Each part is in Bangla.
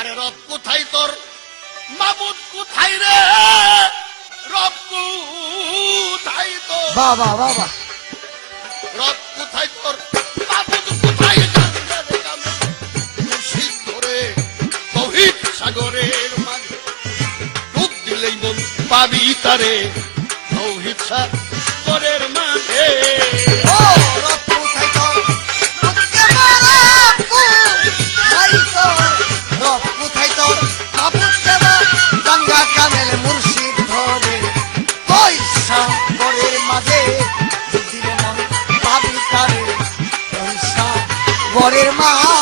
আরে রব কোথায় তোর? মামুদ কোথায় রে? রব কোথায় তোর? বাবা বাবা। রব কোথায় তোর? মাবুদ কোথায় পাবি তারে তহিদ সাগরের মাঝে। 我的妈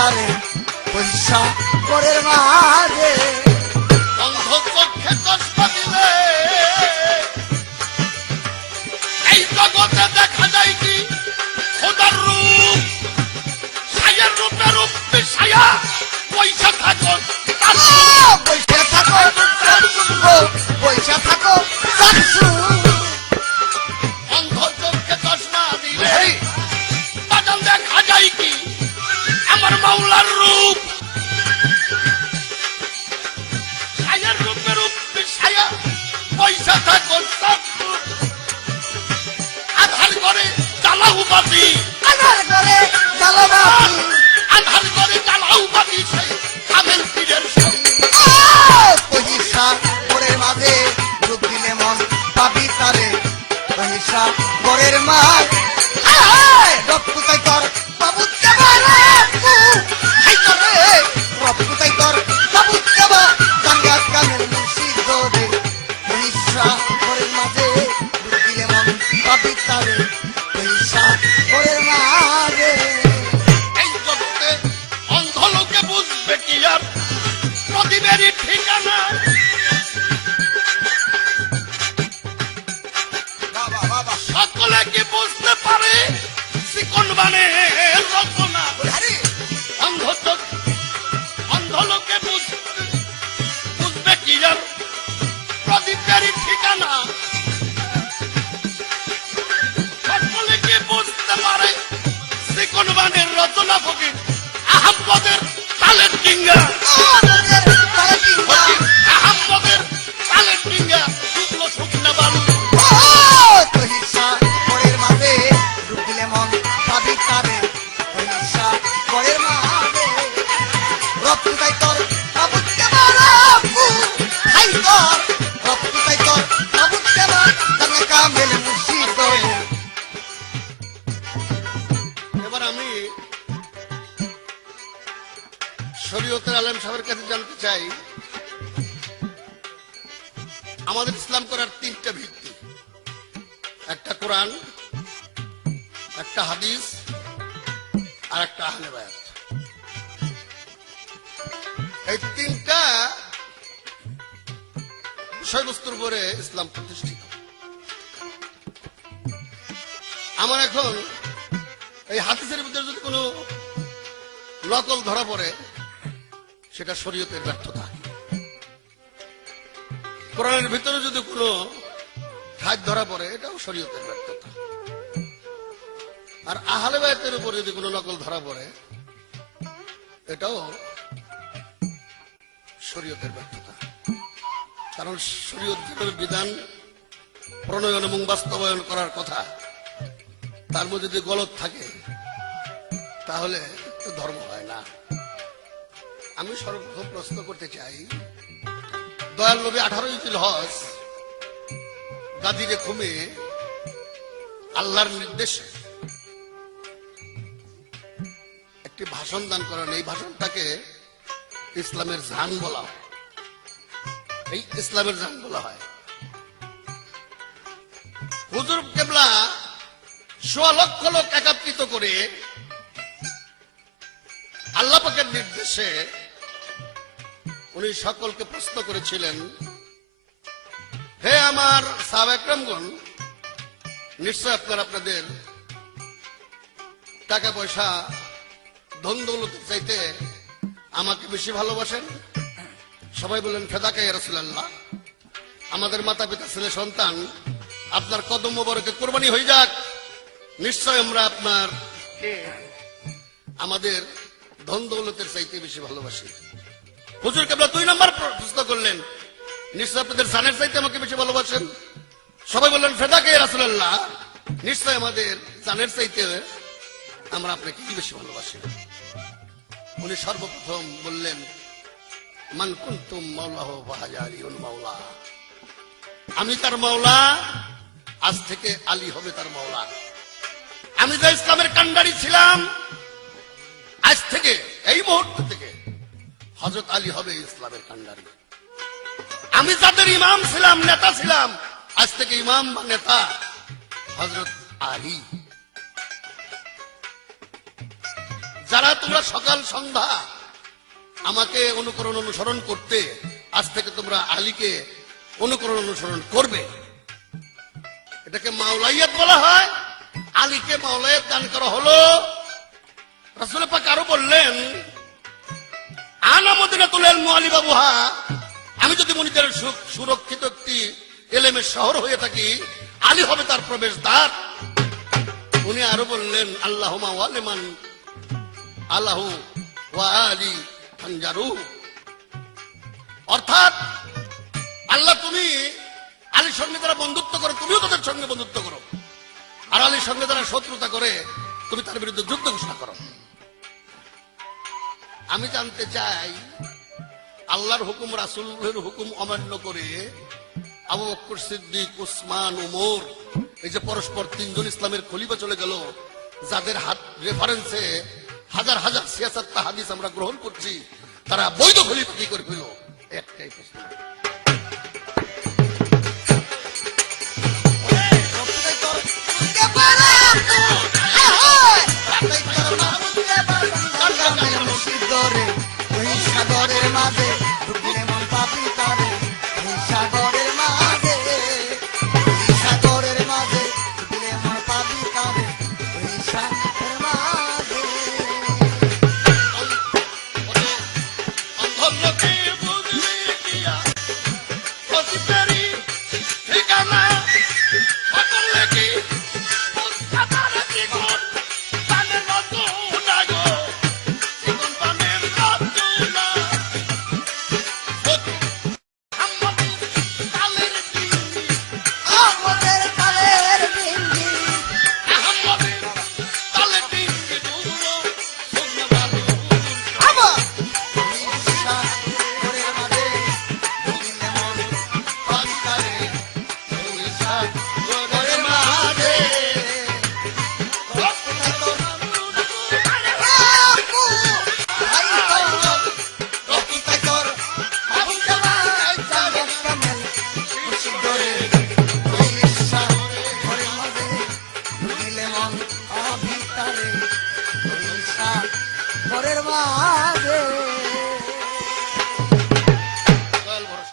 কালে পয়সা করে মাঝে না ফকির আহম্মদের তালের ডিঙ্গা। আহম্মদের তালের ডিঙ্গা শুকনো শুকনা বালু রক্ত তাই তো আমাদের ইসলাম করার তিনটা ভিত্তি। একটা কোরআন, একটা হাদিস, আর একটা আহলে বায়াত। এই তিনটা বিষয়বস্তুর উপরে ইসলাম প্রতিষ্ঠিত। আমার এখন এই হাদিসের ভিতরে যদি কোনো নকল ধরা পড়ে, সেটা শরীয়তের ব্যর্থতা। কোরআনের ভিতরে যদি কোনো খাদ ধরা পড়ে, এটাও শরীয়তের ব্যর্থতা। আর আহলে বায়তের উপর যদি কোনো নকল ধরা পড়ে, এটাও শরীয়তের ব্যর্থতা। কারণ শরীয়ত যেভাবে বিধান প্রণয়ন এবং বাস্তবায়ন করার কথা। তার মধ্যে যদি গলত থাকে, তাহলে ধর্ম হয় না। আমি সর্বপ্রথম প্রশ্ন করতে চাই দয়াল নবী আঠারোই জিল হজ গাদিরে খুমে আল্লাহর নির্দেশে। একটি ভাষণ দান করেন। এই ভাষণটাকে ইসলামের জান বলা হয়। এই ইসলামের জান বলা হয়। হুজুর কেবলা সোয়া লক্ষ লোক একাত্রিত করে আল্লাহ পাকের নির্দেশে উনি সকলকে প্রশ্ন করেছিলেন, হে আমার সাবেকরামগণ নিশ্চয় আপনার আপনাদের টাকা পয়সা ধন দৌলতের চাইতে আমাকে বেশি ভালোবাসেন? সবাই বললেন, ফেদাকে রসুল্লাহ আমাদের মাতা পিতা ছেলে, সন্তান, আপনার কদম বরকে কোরবানি হয়ে যাক। নিশ্চয় আমরা আপনার, আমাদের ধন দৌলতের চাইতে বেশি ভালোবাসি। হুজুর কেবলা, দুই নম্বর প্রশ্ন করলেন। নিশ্চয় আপনাদের জানের চাইতে আমাকে বেশি ভালোবাসেন? সবাই বললেন ফেদাকে রাসুল্লাহ নিশ্চয় আমাদের জানের চাইতে আমরা আপনাকে কি বেশি ভালোবাসি? উনি সর্বপ্রথম বললেন, মান কুন্তুম মাওলাহ বাহাজারিউল মাওলা। আমি তার মাওলা, আজ থেকে আলী হবে তার মাওলা। আমি যে ইসলামের কান্ডারি ছিলাম, আজ থেকে, এই মুহূর্ত থেকে হজরত আলী হবে ইসলামের কান্ডারি আমি যাদের ইমাম ছিলাম, নেতা ছিলাম, আজ থেকে ইমাম বা নেতা হজরত আলী। যারা তোমরা সকাল সন্ধ্যা আমাকে অনুকরণ অনুসরণ করতে, আজ থেকে তোমরা আলীকে অনুকরণ অনুসরণ করবে। এটাকে মাওলাইয়াত বলা হয়। আলীকে মাওলাইয়াত দান করা হলো। রাসুল পাক আরও বললেন আমি যদি মনিদের সুরক্ষিত একটি এলেমের শহর হয়ে থাকি, আলী হবে তার প্রবেশ দ্বার উনি আরও বললেন, আল্লাহুমা ওয়ালেমান আল্লাহু অর্থাৎ, আল্লাহ তুমি আলীর সঙ্গে যারা বন্ধুত্ব করো, তুমিও তাদের সঙ্গে বন্ধুত্ব করো। আর আলীর সঙ্গে যারা শত্রুতা করে, তুমি তার বিরুদ্ধে যুদ্ধ ঘোষণা করো। আমি জানতে চাই, আল্লাহর হুকুম, রাসুলের হুকুম অমান্য করে আবু বক্কর সিদ্দিক, উসমান, উমর, এই যে পরস্পর তিনজন ইসলামের খলিফা চলে গেল, যাদের হাত রেফারেন্সে হাজার হাজার সিয়াসাত্তা হাদিস আমরা গ্রহণ করছি, তারা বৈধ খলিফা কি করে পেল? একটাই প্রশ্ন। সাগরের মাঝে